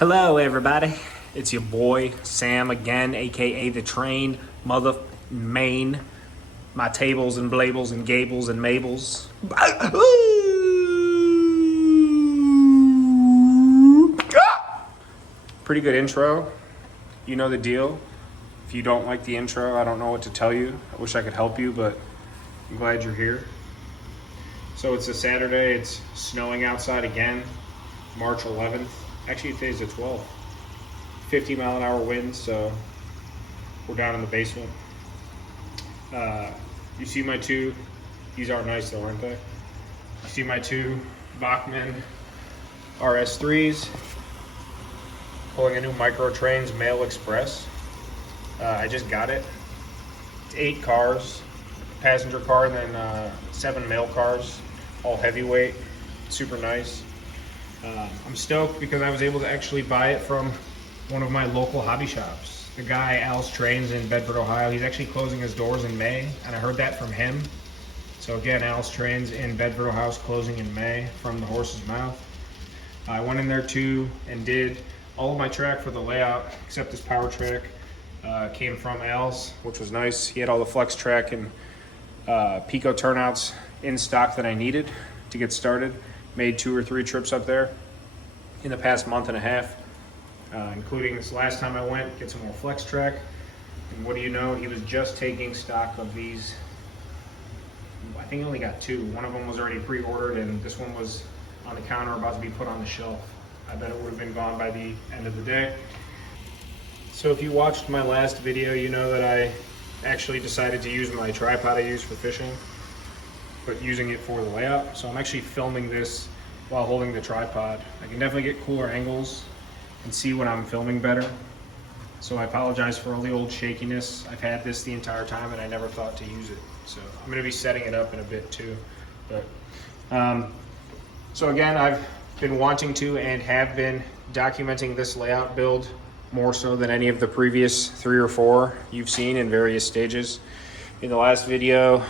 Hello, everybody. It's your boy Sam again, aka the Train Mother Main. My tables and blables and gables and mables. Pretty good intro. You know the deal. If you don't like the intro, I don't know what to tell you. I wish I could help you, but I'm glad you're here. So it's a Saturday. It's snowing outside again. March 11th. Actually, today's the 12th. 50-mile-an-hour winds, so we're down in the basement. You see my two, these aren't nice though, aren't they? You see my two Bachmann RS3s, pulling a new Micro Trains Mail Express. I just got it. It's 8 cars, passenger car, and then 7 mail cars, all heavyweight, super nice. I'm stoked because I was able to actually buy it from one of my local hobby shops. The guy, Al's Trains in Bedford, Ohio, he's actually closing his doors in May, and I heard that from him. So again, Al's Trains in Bedford, Ohio is closing in May from the horse's mouth. I went in there too and did all of my track for the layout, except this power track came from Al's, which was nice. He had all the flex track and Pico turnouts in stock that I needed to get started. Made 2 or 3 trips up there in the past month and a half, including this last time I went, get some more flex track. And what do you know, he was just taking stock of these. I think he only got 2. One of them was already pre-ordered, and this one was on the counter about to be put on the shelf. I bet it would have been gone by the end of the day. So if you watched my last video, you know that I actually decided to use my tripod I use for fishing, but using it for the layout. So I'm actually filming this while holding the tripod. I can definitely get cooler angles and see when I'm filming better. So I apologize for all the old shakiness. I've had this the entire time and I never thought to use it. So I'm gonna be setting it up in a bit too. But so again, I've been wanting to and have been documenting this layout build more so than any of the previous 3 or 4 you've seen in various stages. In the last video,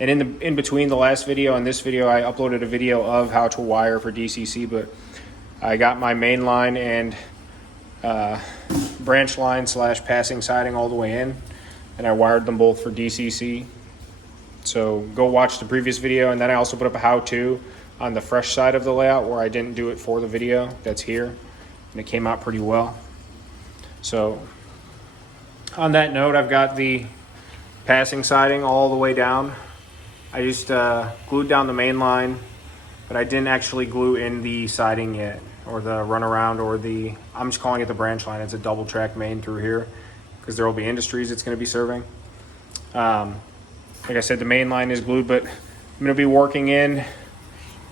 and in between the last video and this video, I uploaded a video of how to wire for DCC, but I got my main line and branch line / passing siding all the way in, and I wired them both for DCC. So go watch the previous video, and then I also put up a how-to on the fresh side of the layout where I didn't do it for the video. That's here, and it came out pretty well. So on that note, I've got the passing siding all the way down. I just glued down the main line, but I didn't actually glue in the siding yet, or the runaround, or I'm just calling it the branch line. It's a double track main through here because there will be industries it's going to be serving. Like I said, the main line is glued, but I'm going to be working in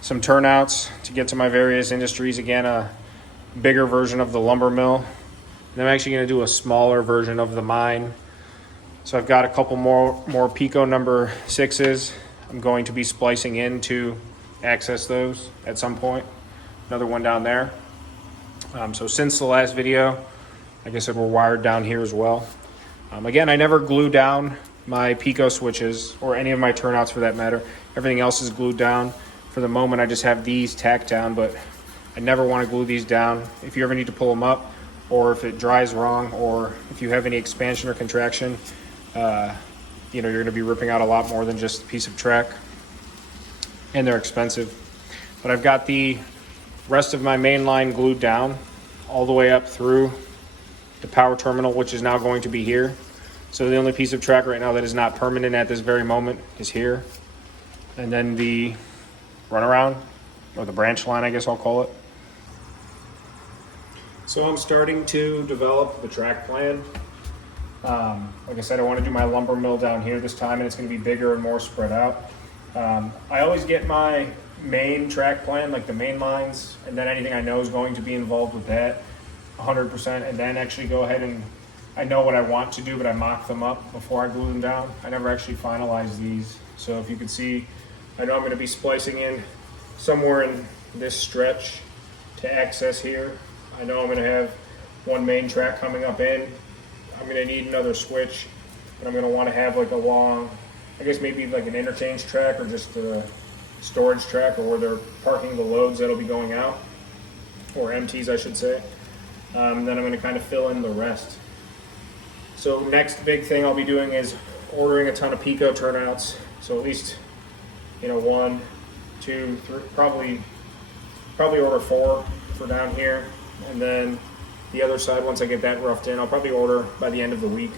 some turnouts to get to my various industries. Again, a bigger version of the lumber mill. And I'm actually going to do a smaller version of the mine. So I've got a couple more Pico number 6s. I'm going to be splicing in to access those at some point. Another one down there. So since the last video, like I said, we're wired down here as well. Again, I never glue down my Pico switches, or any of my turnouts for that matter. Everything else is glued down. For the moment, I just have these tacked down, but I never want to glue these down. If you ever need to pull them up, or if it dries wrong, or if you have any expansion or contraction, you're going to be ripping out a lot more than just a piece of track, and they're expensive. But I've got the rest of my main line glued down all the way up through the power terminal, which is now going to be here. So the only piece of track right now that is not permanent at this very moment is here. And then the runaround, or the branch line, I guess I'll call it. So I'm starting to develop the track plan. Like I said, I want to do my lumber mill down here this time, and it's going to be bigger and more spread out. I always get my main track plan, like the main lines, and then anything I know is going to be involved with that 100%, and then actually go ahead and I know what I want to do, but I mock them up before I glue them down. I never actually finalize these. So if you can see, I know I'm going to be splicing in somewhere in this stretch to access here. I know I'm going to have one main track coming up in. I'm going to need another switch, but I'm going to want to have like a long, I guess maybe like an interchange track, or just a storage track, or where they're parking the loads that'll be going out. or empties I should say. Then I'm going to kind of fill in the rest. So next big thing I'll be doing is ordering a ton of Pico turnouts. So at least, you know, 1, 2, 3, probably order 4 for down here. And then the other side, once I get that roughed in, I'll probably order by the end of the week.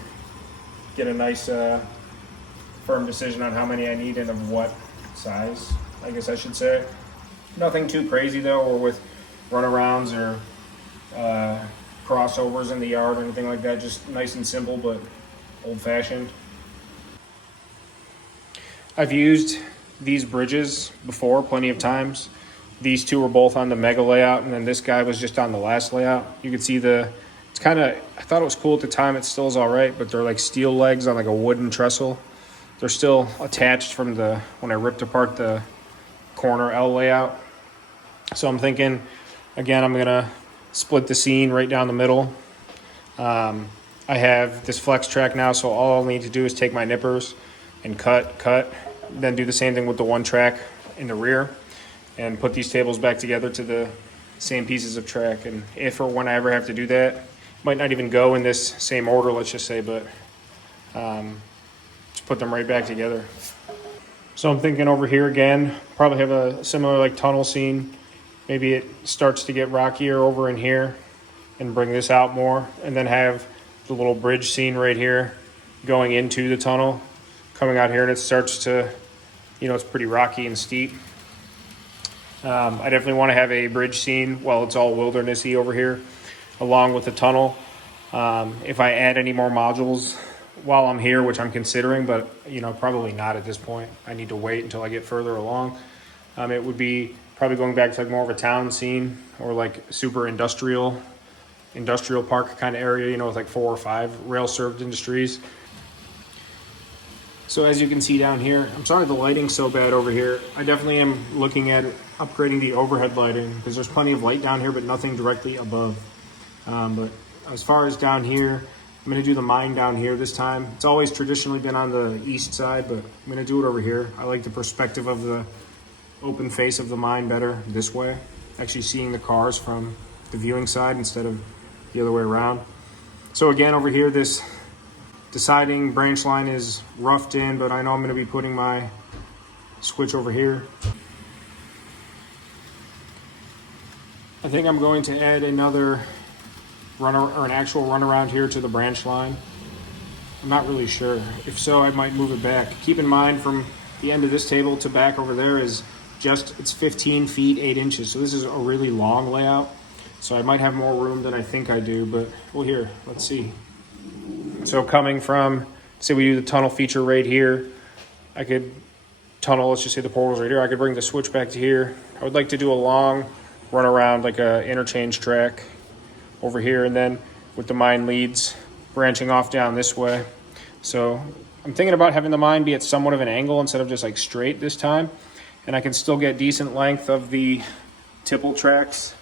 Get a nice firm decision on how many I need and of what size, I guess I should say. Nothing too crazy though, or with runarounds or crossovers in the yard or anything like that. Just nice and simple, but old-fashioned. I've used these bridges before plenty of times. These two were both on the Mega layout, and then this guy was just on the last layout. You can see it's kind of, I thought it was cool at the time. It still is all right, but they're like steel legs on like a wooden trestle. They're still attached from when I ripped apart the corner L layout. So I'm thinking, again, I'm gonna split the scene right down the middle. I have this flex track now, so all I'll need to do is take my nippers and cut, then do the same thing with the one track in the rear and put these tables back together to the same pieces of track. And if or when I ever have to do that, might not even go in this same order, let's just say, but just put them right back together. So I'm thinking over here again, probably have a similar like tunnel scene. Maybe it starts to get rockier over in here and bring this out more, and then have the little bridge scene right here going into the tunnel, coming out here, and it starts to, you know, it's pretty rocky and steep. I definitely want to have a bridge scene while it's all wildernessy over here, along with the tunnel. If I add any more modules while I'm here, which I'm considering, but you know, probably not at this point. I need to wait until I get further along. It would be probably going back to like more of a town scene or like super industrial park kind of area, you know, with like 4 or 5 rail served industries. So as you can see down here, I'm sorry the lighting's so bad over here. I definitely am looking at upgrading the overhead lighting because there's plenty of light down here, but nothing directly above. But as far as down here, I'm going to do the mine down here this time. It's always traditionally been on the east side, but I'm going to do it over here. I like the perspective of the open face of the mine better this way. Actually seeing the cars from the viewing side instead of the other way around. So again, over here, this deciding branch line is roughed in, but I know I'm going to be putting my switch over here. I think I'm going to add another an actual runaround here to the branch line. I'm not really sure. If so, I might move it back. Keep in mind, from the end of this table to back over there it's 15 feet 8 inches. So this is a really long layout. So I might have more room than I think I do, but well, here, let's see. So coming from, say we do the tunnel feature right here, I could tunnel, let's just say the portal's right here. I could bring the switch back to here. I would like to do a long run around, like a interchange track over here, and then with the mine leads branching off down this way. So I'm thinking about having the mine be at somewhat of an angle instead of just like straight this time. And I can still get decent length of the tipple tracks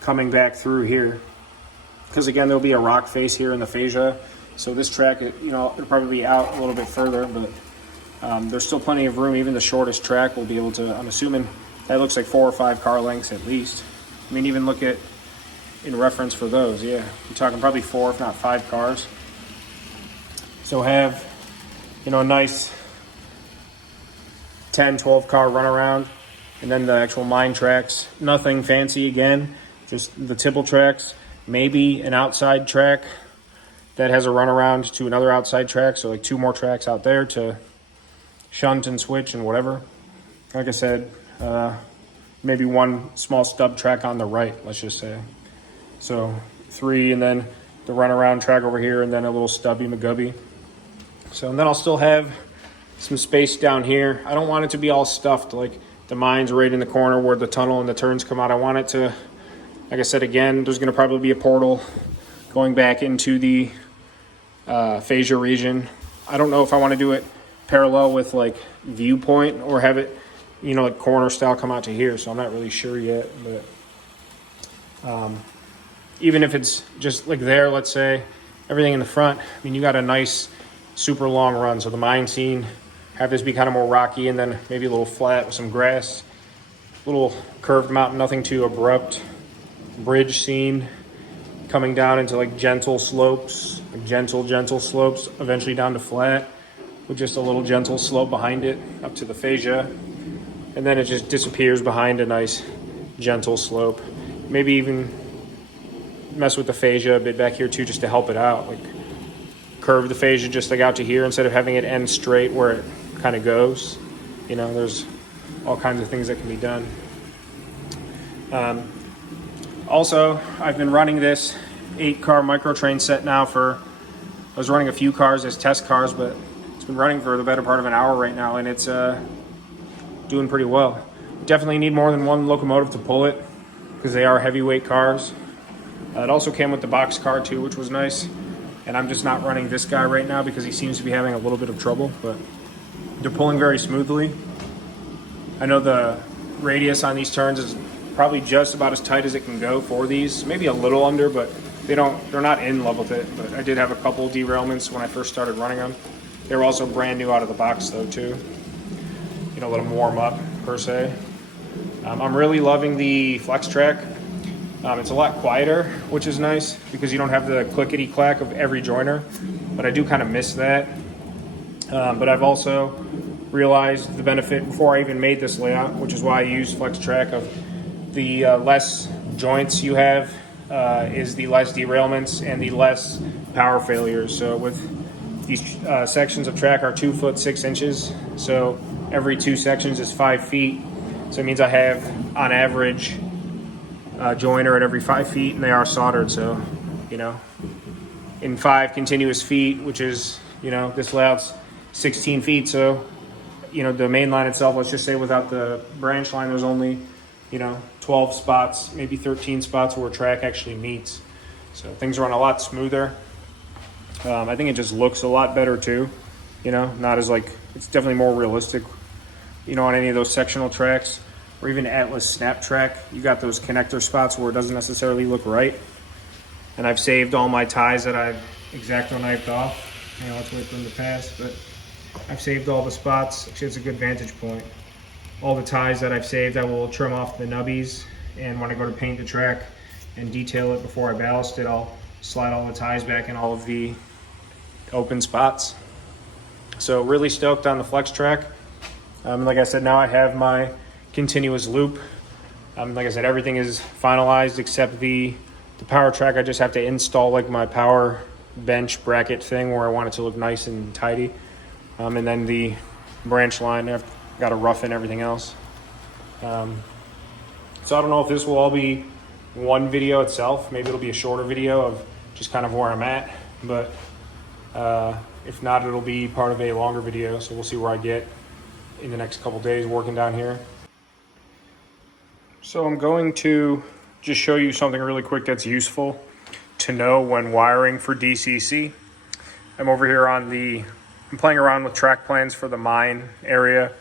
coming back through here. Because again, there'll be a rock face here in the fascia. So this track, you know, it'll probably be out a little bit further, but there's still plenty of room. Even the shortest track will be able to, I'm assuming that looks like 4 or 5 car lengths at least. I mean, even look at, in reference for those, yeah. You're talking probably 4, if not 5 cars. So have, you know, a nice 10, 12 car runaround. And then the actual mine tracks, nothing fancy again, just the tipple tracks. Maybe an outside track that has a runaround to another outside track. So like 2 more tracks out there to shunt and switch and whatever. Like I said, maybe 1 small stub track on the right, let's just say. So 3, and then the runaround track over here, and then a little stubby McGubby. So, and then I'll still have some space down here. I don't want it to be all stuffed, like the mine's right in the corner where the tunnel and the turns come out. I want it to, like I said, again, there's going to probably be a portal going back into the fascia region. I don't know if I want to do it parallel with like viewpoint or have it, you know, like corner style come out to here. So I'm not really sure yet, but even if it's just like there, let's say, everything in the front, I mean, you got a nice, super long run. So the mine scene, have this be kind of more rocky, and then maybe a little flat with some grass, little curved mountain, nothing too abrupt. bridge scene coming down into like gentle slopes, like gentle slopes, eventually down to flat with just a little gentle slope behind it up to the fascia. And then it just disappears behind a nice gentle slope. Maybe even mess with the fascia a bit back here too, just to help it out. Like curve the fascia just like out to here instead of having it end straight where it kind of goes. You know, there's all kinds of things that can be done. Also, I've been running this 8-car micro train set now I was running a few cars as test cars, but it's been running for the better part of an hour right now, and it's doing pretty well. Definitely need more than one locomotive to pull it because they are heavyweight cars. It also came with the box car too, which was nice. And I'm just not running this guy right now because he seems to be having a little bit of trouble, but they're pulling very smoothly. I know the radius on these turns is probably just about as tight as it can go for these, maybe a little under, but they're not in love with it. But I did have a couple derailments when I first started running them. They were also brand new out of the box though too. You know, let them warm up per se. I'm really loving the Flex Track. It's a lot quieter, which is nice because you don't have the clickety clack of every joiner, but I do kind of miss that. But I've also realized the benefit before I even made this layout, which is why I use Flex Track, of the less joints you have is the less derailments and the less power failures. So with these sections of track are 2 foot 6 inches, so every 2 sections is 5 feet. So it means I have on average joiner at every 5 feet, and they are soldered. So, you know, in 5 continuous feet, which is, you know, this layout's 16 feet. So, you know, the main line itself, let's just say without the branch line, there's only, you know, 12 spots, maybe 13 spots where track actually meets. So things run a lot smoother. I think it just looks a lot better too. You know, not as like, it's definitely more realistic, you know, on any of those sectional tracks. Or even Atlas Snap Track, you got those connector spots where it doesn't necessarily look right. And I've saved all my ties that I've X-Acto knifed off. You know, let's wait for them to pass, but I've saved all the spots. Actually, it's a good vantage point. All the ties that I've saved, I will trim off the nubbies, and when I go to paint the track and detail it before I ballast it, I'll slide all the ties back in all of the open spots. So really stoked on the Flex Track. Like I said, now I have my continuous loop. Like I said, everything is finalized except the power track. I just have to install like my power bench bracket thing where I want it to look nice and tidy. And then the branch line, I've got to roughen everything else. So I don't know if this will all be one video itself. Maybe it'll be a shorter video of just kind of where I'm at. But if not, it'll be part of a longer video. So we'll see where I get in the next couple days working down here. So I'm going to just show you something really quick that's useful to know when wiring for DCC. I'm over here I'm playing around with track plans for the mine area,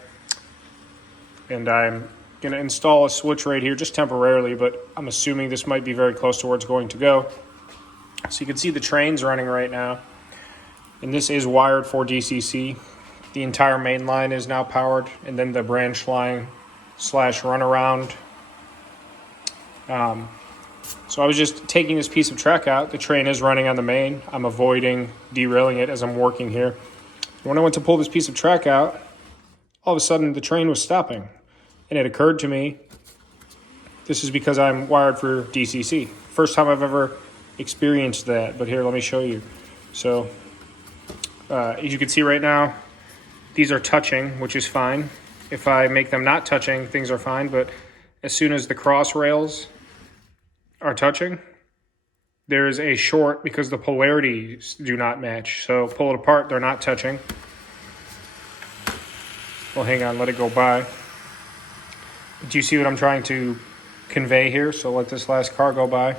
and I'm going to install a switch right here just temporarily, but I'm assuming this might be very close to where it's going to go. So you can see the trains running right now, and this is wired for DCC. The entire main line is now powered, and then the branch line / runaround. So I was just taking this piece of track out. The train is running on the main. I'm avoiding derailing it as I'm working here. When I went to pull this piece of track out, all of a sudden the train was stopping. And it occurred to me, this is because I'm wired for DCC. First time I've ever experienced that, but here, let me show you. So as you can see right now, these are touching, which is fine. If I make them not touching, things are fine, but as soon as the cross rails are touching, there is a short because the polarities do not match. So pull it apart, they're not touching. Well, hang on, let it go by. Do you see what I'm trying to convey here? So let this last car go by.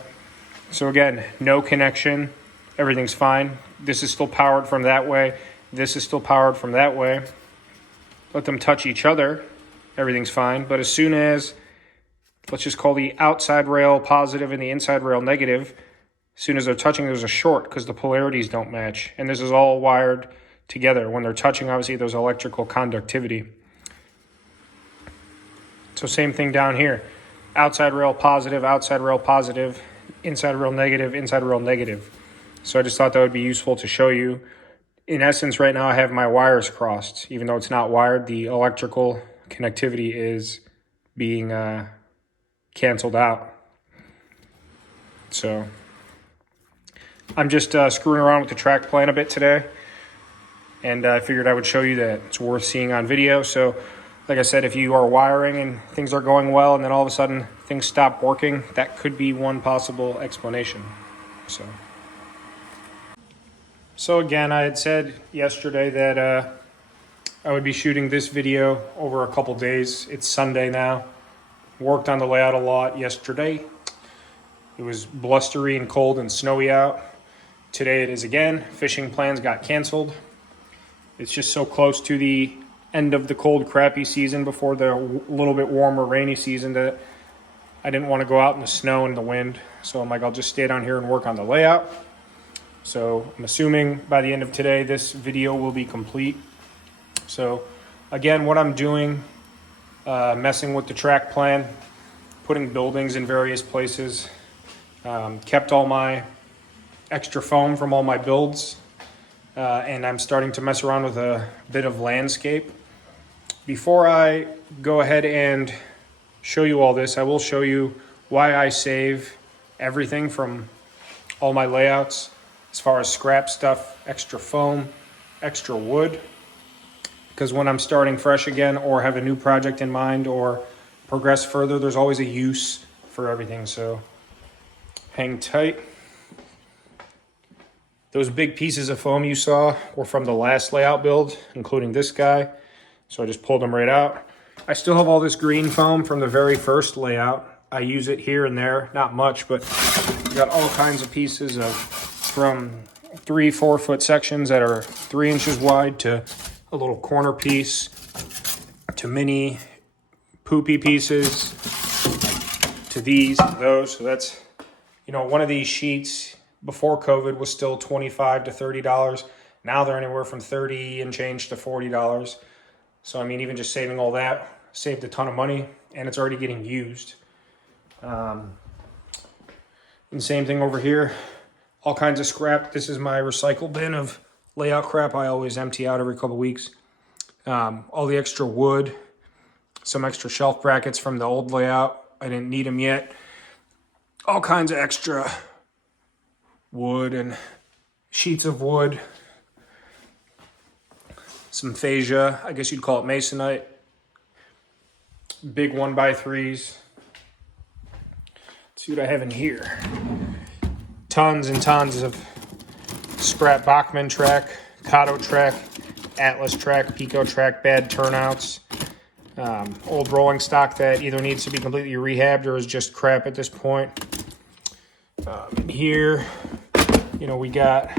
So again, no connection, everything's fine. This is still powered from that way. This is still powered from that way. Let them touch each other, everything's fine. But as soon as, let's just call the outside rail positive and the inside rail negative, as soon as they're touching, there's a short because the polarities don't match. And this is all wired together. When they're touching, obviously, there's electrical conductivity. So same thing down here. outside rail positive, inside rail negative, inside rail negative. So I just thought that would be useful to show you. In essence, right now I have my wires crossed. Even though it's not wired, the electrical connectivity is being canceled out. So I'm just screwing around with the track plan a bit today. And I figured I would show you that it's worth seeing on video. So like I said, if you are wiring and things are going well and then all of a sudden things stop working, that could be one possible explanation. So again, I had said yesterday that I would be shooting this video over a couple days. It's Sunday now. Worked on the layout a lot yesterday. It was blustery and cold and snowy out. Today it is again. Fishing plans got canceled. It's just so close to the end of the cold, crappy season before the little bit warmer, rainy season that I didn't want to go out in the snow and the wind. So I'm like, I'll just stay down here and work on the layout. So I'm assuming by the end of today, this video will be complete. So again, what I'm doing, messing with the track plan, putting buildings in various places, kept all my extra foam from all my builds, and I'm starting to mess around with a bit of landscape. Before I go ahead and show you all this, I will show you why I save everything from all my layouts as far as scrap stuff, extra foam, extra wood. Because when I'm starting fresh again or have a new project in mind or progress further, there's always a use for everything. So hang tight. Those big pieces of foam you saw were from the last layout build, including this guy. So I just pulled them right out. I still have all this green foam from the very first layout. I use it here and there, not much, but we got all kinds of pieces from 3-4 foot sections that are 3 inches wide to a little corner piece to mini poopy pieces to these, to those. So that's, one of these sheets before COVID was still $25 to $30. Now they're anywhere from $30 and change to $40. So, I mean, even just saving all that saved a ton of money, and it's already getting used. And same thing over here, all kinds of scrap. This is my recycle bin of layout crap I always empty out every couple weeks. All the extra wood, some extra shelf brackets from the old layout. I didn't need them yet. All kinds of extra wood and sheets of wood. Some fascia, I guess you'd call it masonite. Big 1x3s. Let's see what I have in here. Tons and tons of scrap Bachmann track, Kato track, Atlas track, Pico track, bad turnouts. Old rolling stock that either needs to be completely rehabbed or is just crap at this point. In here, we got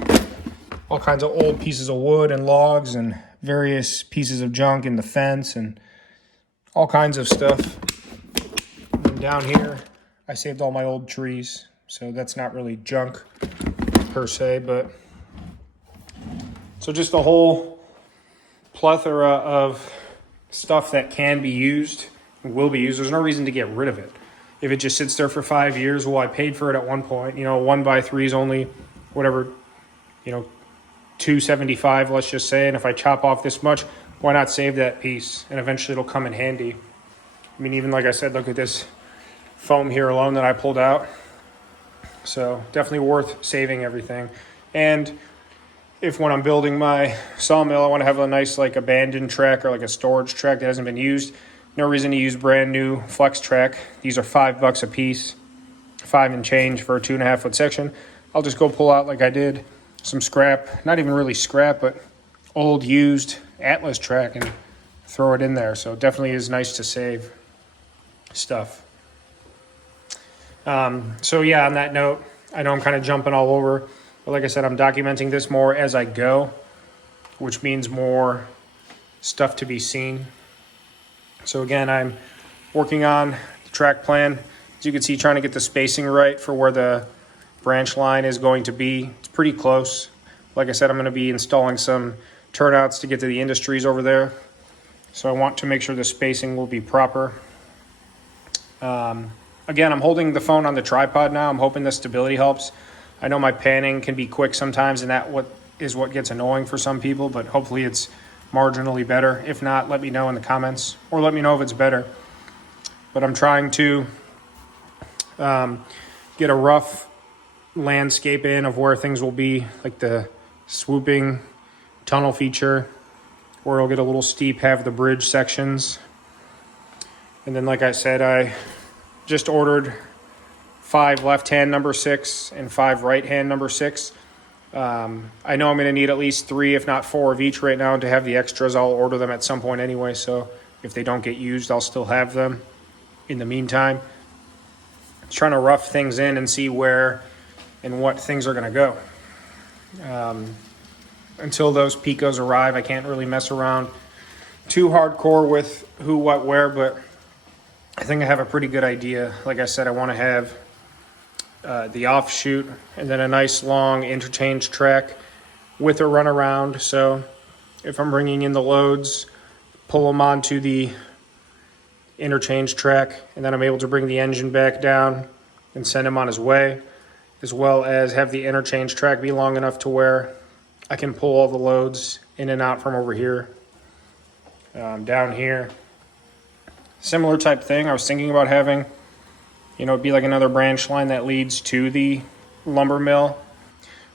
all kinds of old pieces of wood and logs and various pieces of junk in the fence and all kinds of stuff. And down here, I saved all my old trees, so that's not really junk per se, but so just a whole plethora of stuff that can be used and will be used. There's no reason to get rid of it. If it just sits there for 5 years, well, I paid for it at one point. 1x3 is only whatever, $275, let's just say. And if I chop off this much, why not save that piece? And eventually it'll come in handy. I mean, even like I said, look at this foam here alone that I pulled out. So definitely worth saving everything. And if when I'm building my sawmill, I want to have a nice abandoned track or a storage track that hasn't been used, no reason to use brand new flex track. These are $5 a piece, 5 and change for a 2.5 foot section. I'll just go pull out, like I did, some scrap, not even really scrap, but old used Atlas track and throw it in there. So it definitely is nice to save stuff. So yeah, on that note, I know I'm kind of jumping all over, but like I said, I'm documenting this more as I go, which means more stuff to be seen. So again, I'm working on the track plan. As you can see, trying to get the spacing right for where the branch line is going to be. It's pretty close. Like I said, I'm going to be installing some turnouts to get to the industries over there. So I want to make sure the spacing will be proper. Again, I'm holding the phone on the tripod now. I'm hoping the stability helps. I know my panning can be quick sometimes, and what gets annoying for some people, but hopefully it's marginally better. If not, let me know in the comments, or let me know if it's better. But I'm trying to get a rough landscape in of where things will be, like the swooping tunnel feature, where it'll get a little steep, have the bridge sections. And then, like I said, I just ordered 5 left-hand number 6 and 5 right-hand number 6. I know I'm going to need at least 3, if not 4 of each right now. To have the extras, I'll order them at some point anyway, so if they don't get used, I'll still have them in the meantime. Just trying to rough things in and see where and what things are going to go. Until those Picos arrive, I can't really mess around too hardcore with who, what, where, but I think I have a pretty good idea. Like I said, I want to have the offshoot and then a nice long interchange track with a runaround. So if I'm bringing in the loads, pull them onto the interchange track, and then I'm able to bring the engine back down and send him on his way, as well as have the interchange track be long enough to where I can pull all the loads in and out from over here. Down here, similar type thing. I was thinking about having, it'd be like another branch line that leads to the lumber mill.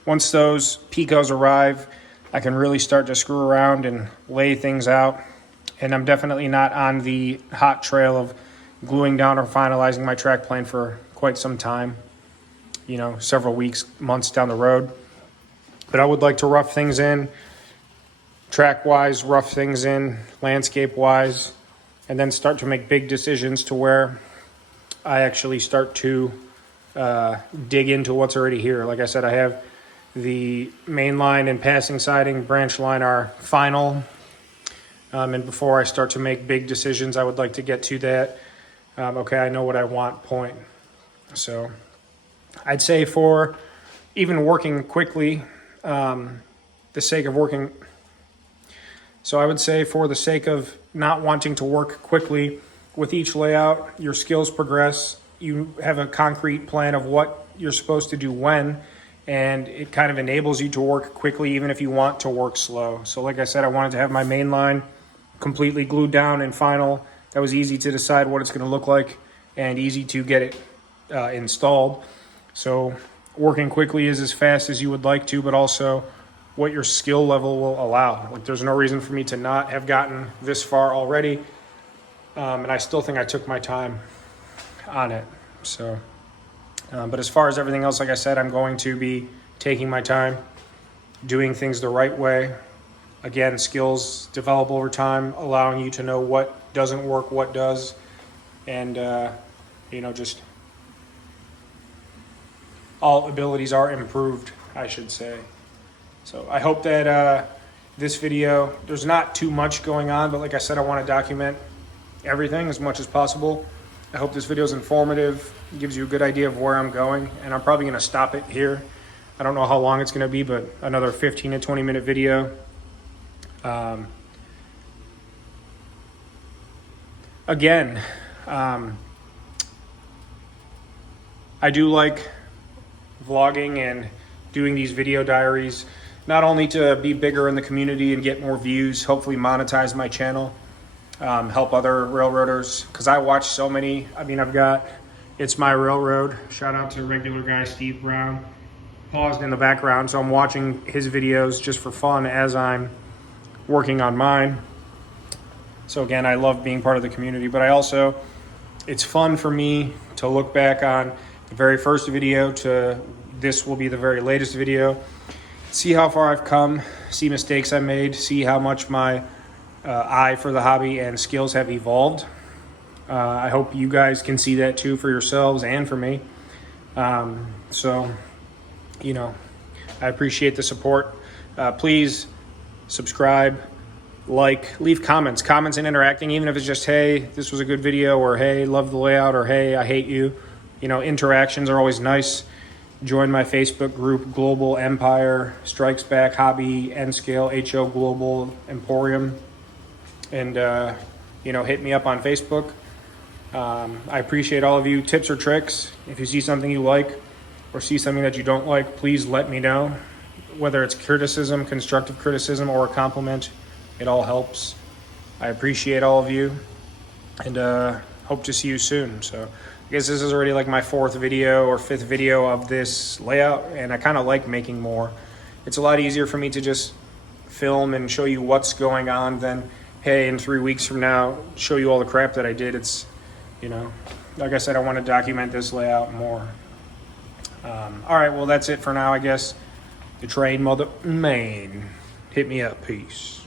Once those Picos arrive, I can really start to screw around and lay things out. And I'm definitely not on the hot trail of gluing down or finalizing my track plan for quite some time, several weeks, months down the road. But I would like to rough things in, track-wise, rough things in, landscape-wise, and then start to make big decisions to where I actually start to dig into what's already here. Like I said, I have the main line and passing siding, branch line are final. And before I start to make big decisions, I would like to get to that. Okay, I know what I want point. So I'd say for even working quickly, the sake of working. So I would say for the sake of not wanting to work quickly with each layout, your skills progress. You have a concrete plan of what you're supposed to do when, and it kind of enables you to work quickly even if you want to work slow. So like I said, I wanted to have my main line completely glued down and final. That was easy to decide what it's going to look like and easy to get it installed. So working quickly is as fast as you would like to, but also what your skill level will allow. Like, there's no reason for me to not have gotten this far already, and I still think I took my time on it. So, but as far as everything else, like I said, I'm going to be taking my time, doing things the right way. Again, skills develop over time, allowing you to know what doesn't work, what does, and just all abilities are improved, I should say. So I hope that this video, there's not too much going on, but like I said, I want to document everything as much as possible. I hope this video is informative, gives you a good idea of where I'm going, and I'm probably going to stop it here. I don't know how long it's going to be, but another 15 to 20 minute video. Again, I do like vlogging and doing these video diaries, not only to be bigger in the community and get more views, hopefully monetize my channel, help other railroaders, because I watch so many. I've got It's My Railroad, shout out to regular guy Steve Brown, paused in the background, so I'm watching his videos just for fun as I'm working on mine. So again, I love being part of the community, but it's fun for me to look back on the very first video to this will be the very latest video, see how far I've come, see mistakes I made, see how much my eye for the hobby and skills have evolved. I hope you guys can see that too for yourselves and for me. So, I appreciate the support. Please subscribe, leave comments and interacting, even if it's just, hey, this was a good video, or hey, love the layout, or hey, I hate you. Interactions are always nice. Join my Facebook group, Global Empire Strikes Back Hobby N Scale HO Global Emporium, and hit me up on Facebook. I appreciate all of you tips or tricks. If you see something you like or see something that you don't like, please let me know. Whether it's criticism, constructive criticism, or a compliment, it all helps. I appreciate all of you, and hope to see you soon. So I guess this is already like my 4th video or 5th video of this layout, and I kind of like making more. It's a lot easier for me to just film and show you what's going on than, hey, in 3 weeks from now, show you all the crap that I did. It's, you know, like I said, I want to document this layout more. All right, well, that's it for now, I guess. The train mother main. Hit me up. Peace.